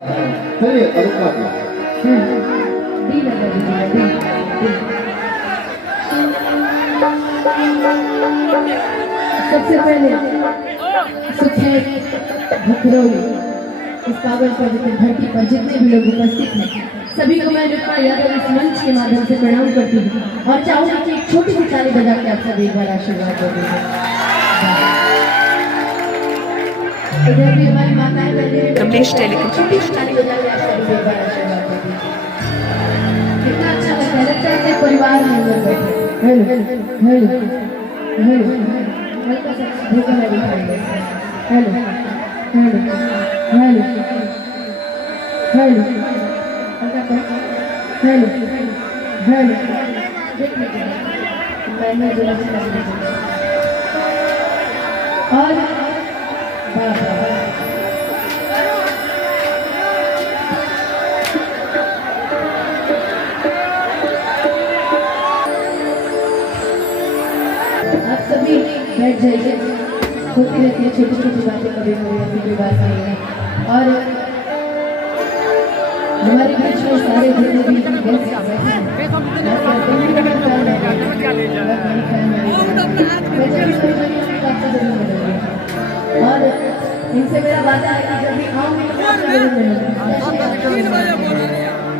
चलिए रुकवा दो। सबसे पहले सुखैर भखरौली इस पावन पवित्र धरती पर जितने भी लोग उपस्थित हैं सभी को मैं रुपा यादव इस मंच के माध्यम से प्रणाम करती हूँ और चाहूँगी कि एक छोटी सी ताली बजा के आप सभी एक बार आशीर्वाद दे दीजिए। इधर भी हमारी माताएं बहनें कमलेश टेलीकॉम छोटी सी ताली बजा के आप सभी को एक बार आशीर्वाद दे दीजिए। कितना अच्छा लगता है कि परिवार में लोग बैठे। हेलो हेलो हेलो हल्का सा धोखा लगा दिखाई। Hello hello hello hello hello hello मैंने जरा और आप सभी बैठ जाइए। होती रहती है छोटी छोटी बातें, कभी कभी ऐसी बात नहीं है। और हमारे बीच में सारे जितने भी गेस्ट और इनसे मेरा वादा है कि जब भी आऊंगी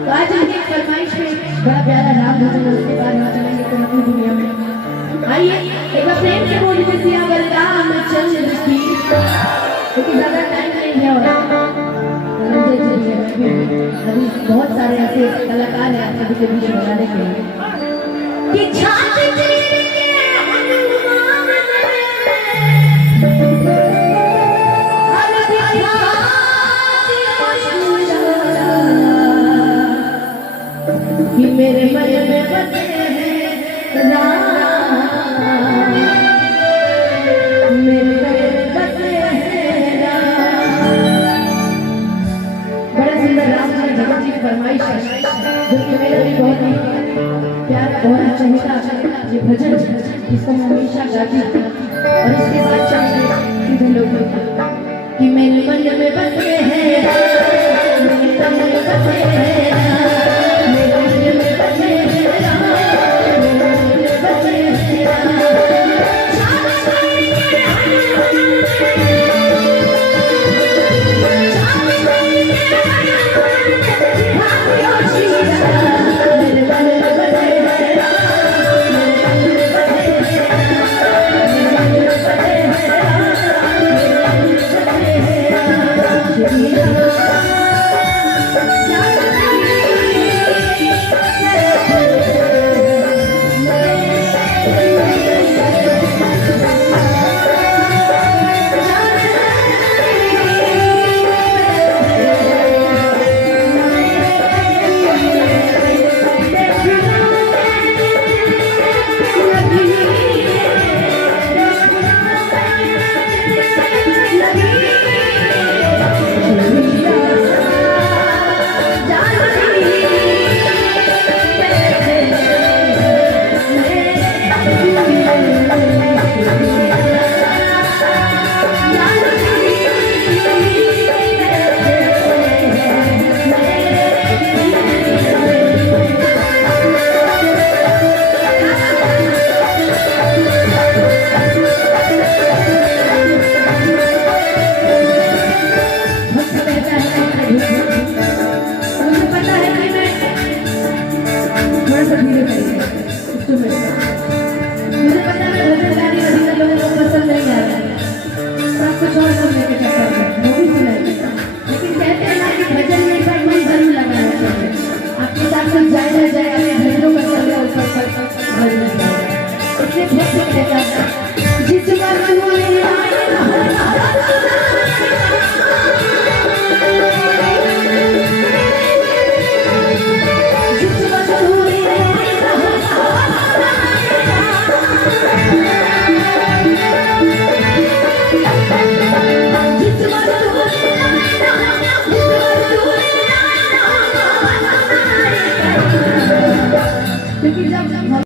तो आज उनकी फरमाइश में बड़ा प्यारा राम भजन उसके बाद वहाँ चलेंगे तो अपनी दुनिया में। आइए एक बार प्रेम से बोल दीजिए सियावर रामचंद्र की, क्योंकि ज्यादा टाइम नहीं है और अभी बहुत सारे ऐसे कलाकार हैं आप सभी के बीच में गाने के लिए कि छाती चीर के हनुमान कि मेरे मन में बसे हैं राम, मेरे मन में बसे हैं राम। बड़ा सुंदर राम जी जगत जी की फरमाइश है जो कि मेरा भी बहुत ही प्यारा बहुत अच्छा होता ये भजन जिसको मैं हमेशा गाती हूँ। और इसके बाद चलते सीधे लोग कि मेरे मन में बसे हैं